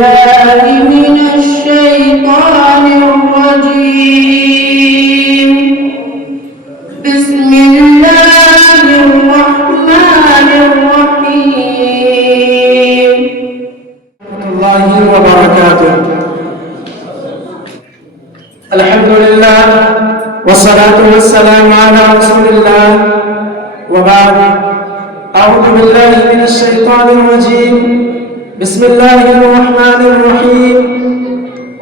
بالله من الشيطان الرجيم. بسم الله الرحمن الرحيم. الله وبركاته. الحمد لله والصلاة والسلام على رسول الله وبعد. أعوذ بالله من الشيطان الرجيم. بسم الله الرحمن الرحيم.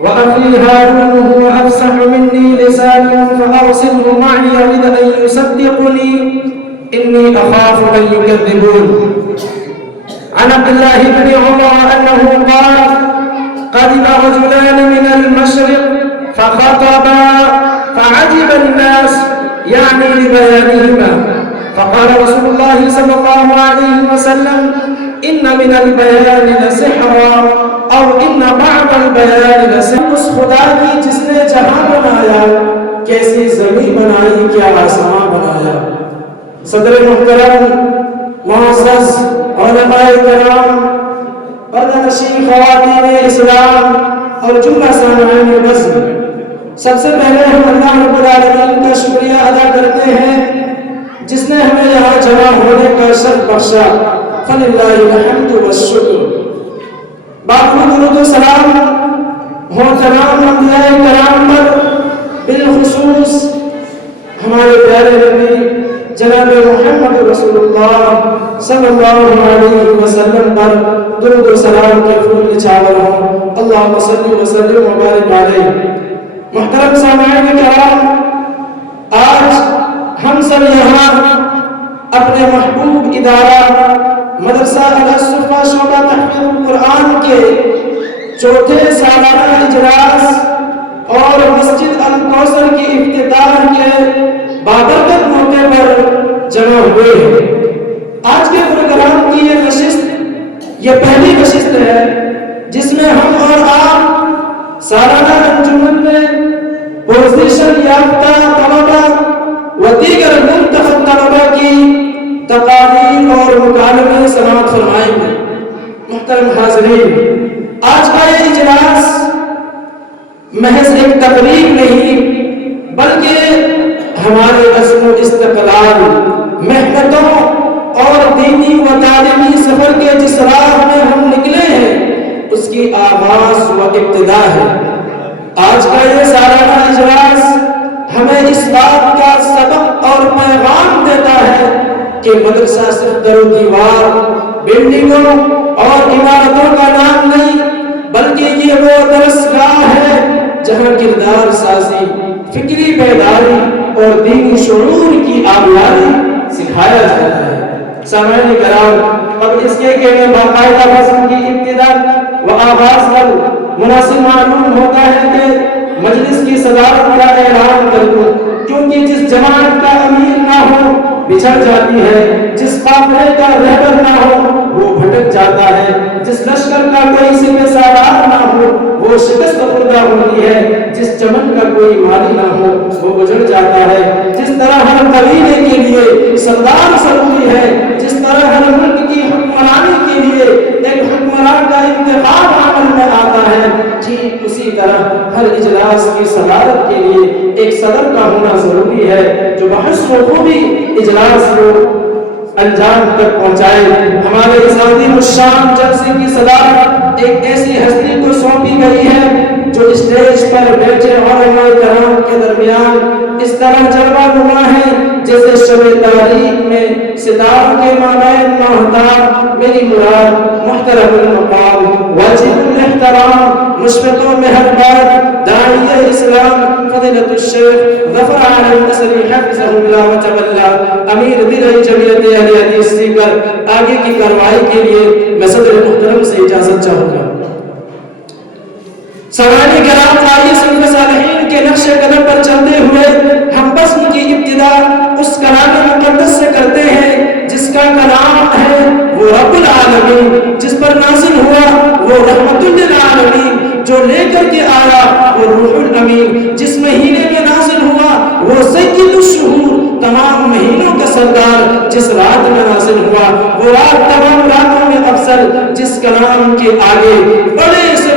وأخي هارون هو أفصح مني لسانا فأرسله معي يرد أن يصدقني إني أخاف أن يكذبون. عن عبد الله بن عمر أنه قال: قدم رجلان من المشرق فخطبا فعجب الناس يعني لبيانهما، فقال رسول الله صلى الله عليه وسلم: إن من البيان لسحرا أو إن بعض البيان لسحر. اس خدا کی جس نے جہاں بنایا، کیسی زمین بنائی، کیا آسمان بنایا. صدر محترم، معزز علماء کرام، پردہ نشین خواتین اسلام اور جملہ سامعین بزم، سب سے پہلے ہم اللہ رب العالمین کا شکریہ ادا کرتے ہیں جس نے ہمیں یہاں جمع ہونے کا شرف بخشا. فللہ الحمد والشکر. باقی درود و سلام ہو تمام انبیاء کرام پر، بالخصوص ہمارے پیارے نبی جناب محمد رسول اللہ صلی اللہ علیہ وسلم پر درود و سلام کے پھول نچھاور ہوں. اللہم صلی وسلم وبارک علیہ. محترم سامعین کرام، آج ہم سب یہاں اپنے محبوب ادارہ مدرسہ الصفا شعبہ تحفیظ القرآن کے چوتھے سالانہ اجلاس اور مسجد الکوثر کی افتتاح کے بابرکت موقع پر جمع ہوئے ہیں. آج کے پروگرام کی یہ نشست، یہ پہلی نشست ہے جس میں ہم اور آپ سالانہ انجمن میں پوزیشن یافتہ طلبہ و دیگر منتخب طلبہ کی تقاریر اور مکالمے سماعت فرمائیں گے. محترم حاضرین، آج کا یہ اجلاس محض ایک تقریب نہیں بلکہ ہمارے عزم و استقلال، محنتوں اور دینی و تعلیمی سفر کے جس راہ میں ہم نکلے ہیں اس کی آغاز و ابتدا ہے. آج کا یہ سالانہ اجلاس ہمیں اس بات کا سبق اور پیغام دیتا ہے کہ مدرسہ صرف در و دیوار، بلڈنگوں اور عمارتوں کا نام نہیں بلکہ یہ وہ درسگاہ ہے جہاں کردار سازی، فکری بیداری اور دینی شعور کی آبیاری سکھایا جاتا ہے. سامعین کرام، اب اس کے میں باقاعدہ وزن کی ابتدا و آغاز پر مناسب معلوم ہوتا ہے کہ مجلس کی صدارت کا اعلان کر دوں، کیونکہ جس جماعت کا امیر نہ ہو بچھڑ جاتی ہے، جس قافلے کا رہبر نہ ہو وہ بھٹک جاتا ہے، جس لشکر کا کوئی سپہ سالار نہ ہو وہ شکست خوردہ ہوتی ہے، جس چمن کا کوئی مالی نہ ہو وہ اجڑ جاتا ہے. جس طرح ہر قبیلے کے لیے سردار ضروری ہے، جس طرح ہر ملک کی حکمرانی کے لیے ایک حکمران کا انتخاب عمل میں آتا ہے، ٹھیک اسی طرح ہر اجلاس کی صدارت کے لیے ایک صدر کا ہونا ضروری ہے جو بحث و خوبی اجلاس کو انجام تک پہنچائے. ہمارے اسلامی الشام جلسے کی صدارت ایک ایسی ہستی کو سونپی گئی ہے جو اسٹیج پر بیٹھے علماء کرام کے درمیان اس طرح جلوہ نما ہے جیسے شب تاریخ میں ستاروں کے مابین ماہتاب. میری مراد محترم المقام، واجب الاحترام، مشفق و مہربان داعی اسلام فضیلت الشیخ ظفر عالم نصری حفظہ اللہ وتعالی امیر درع جمعیت اہل حدیث سیکر، آگے کی کارروائی کے لیے میں صدر محترم سے اجازت چاہوں گا. سامعین کرام، آئیے سلف صالحین کے نقش قدم پر چلتے ہوئے ہم بزم کی ابتدا اس کلام مقدس سے کرتے ہیں جس کا کلام ہے وہ رب العالمین، جس پر نازل ہوا وہ رحمت للعالمین، جو لے کر کے آیا وہ روح الامین، جس مہینے میں نازل ہوا وہ سید الشہور، تمام مہینوں کا سردار، جس رات میں نازل ہوا وہ رات تمام راتوں میں افضل، جس کلام کے آگے بڑے سے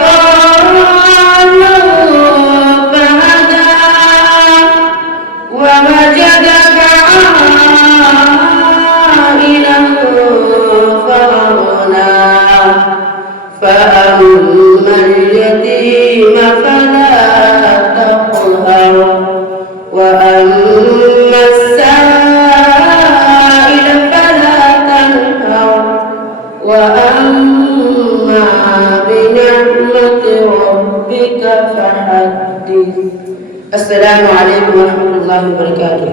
ضالا فهدى। ووجدك عائلا فأغنى। فأما اليتيم فلا تقهر. وأما السائل فلا تنهر. وأما بنعمة ربك فحدث. السلام عليكم ورحمة الله وبركاته.